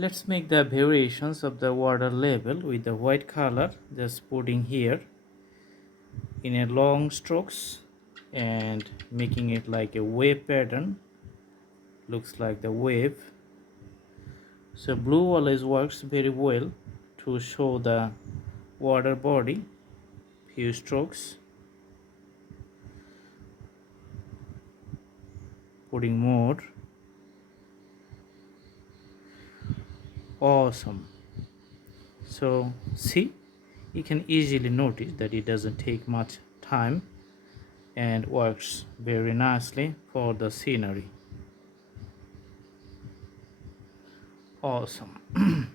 Let's make the variations of the water level with the white color, just putting here in a long strokes and making it like a wave pattern. Looks like the wave. So blue always works very well to show the water body. Few strokes, putting more. Awesome. So see, you can easily notice that it doesn't take much time and works very nicely for the scenery. Awesome.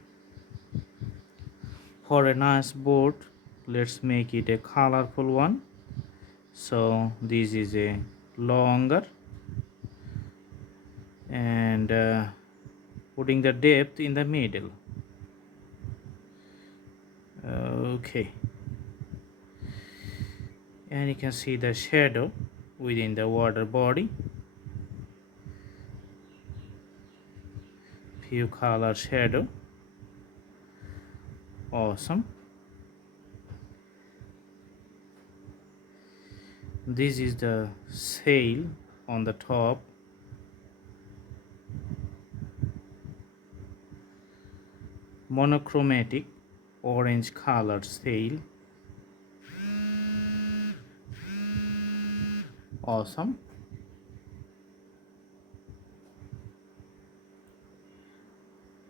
For a nice board, let's make it a colorful one. So this is a longer and putting the depth in the middle. Okay, and you can see the shadow within the water body. Few color shadow. Awesome. This is the sail on the top. Monochromatic orange colored sail. Awesome.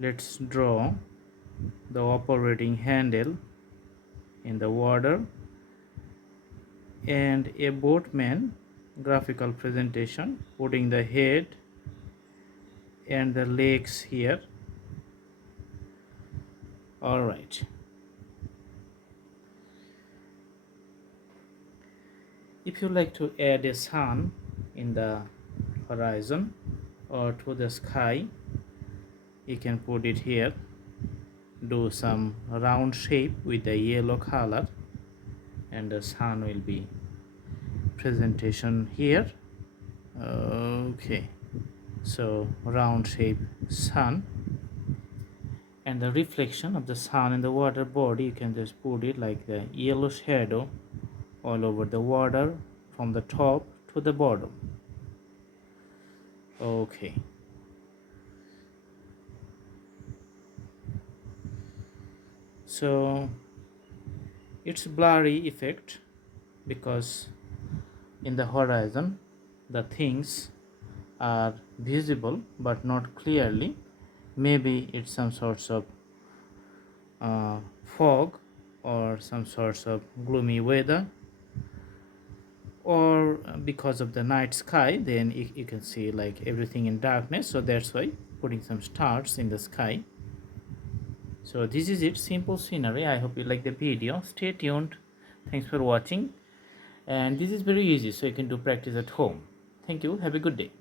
Let's draw the operating handle in the water and a boatman graphical presentation, putting the head and the legs here. All right. If you like to add a sun in the horizon or to the sky, you can put it here. Do some round shape with the yellow color and the sun will be presentation here. Okay, so round shape sun and the reflection of the sun in the water body, you can just put it like the yellow shadow all over the water from the top to the bottom. Okay, so it's blurry effect because in the horizon the things are visible but not clearly. Maybe it's some sorts of fog or some sorts of gloomy weather, or because of the night sky, then you can see like everything in darkness. So that's why putting some stars in the sky. So this is it, simple scenery. I hope you like the video. Stay tuned. Thanks for watching. And this is very easy, so you can do practice at home. Thank you. Have a good day.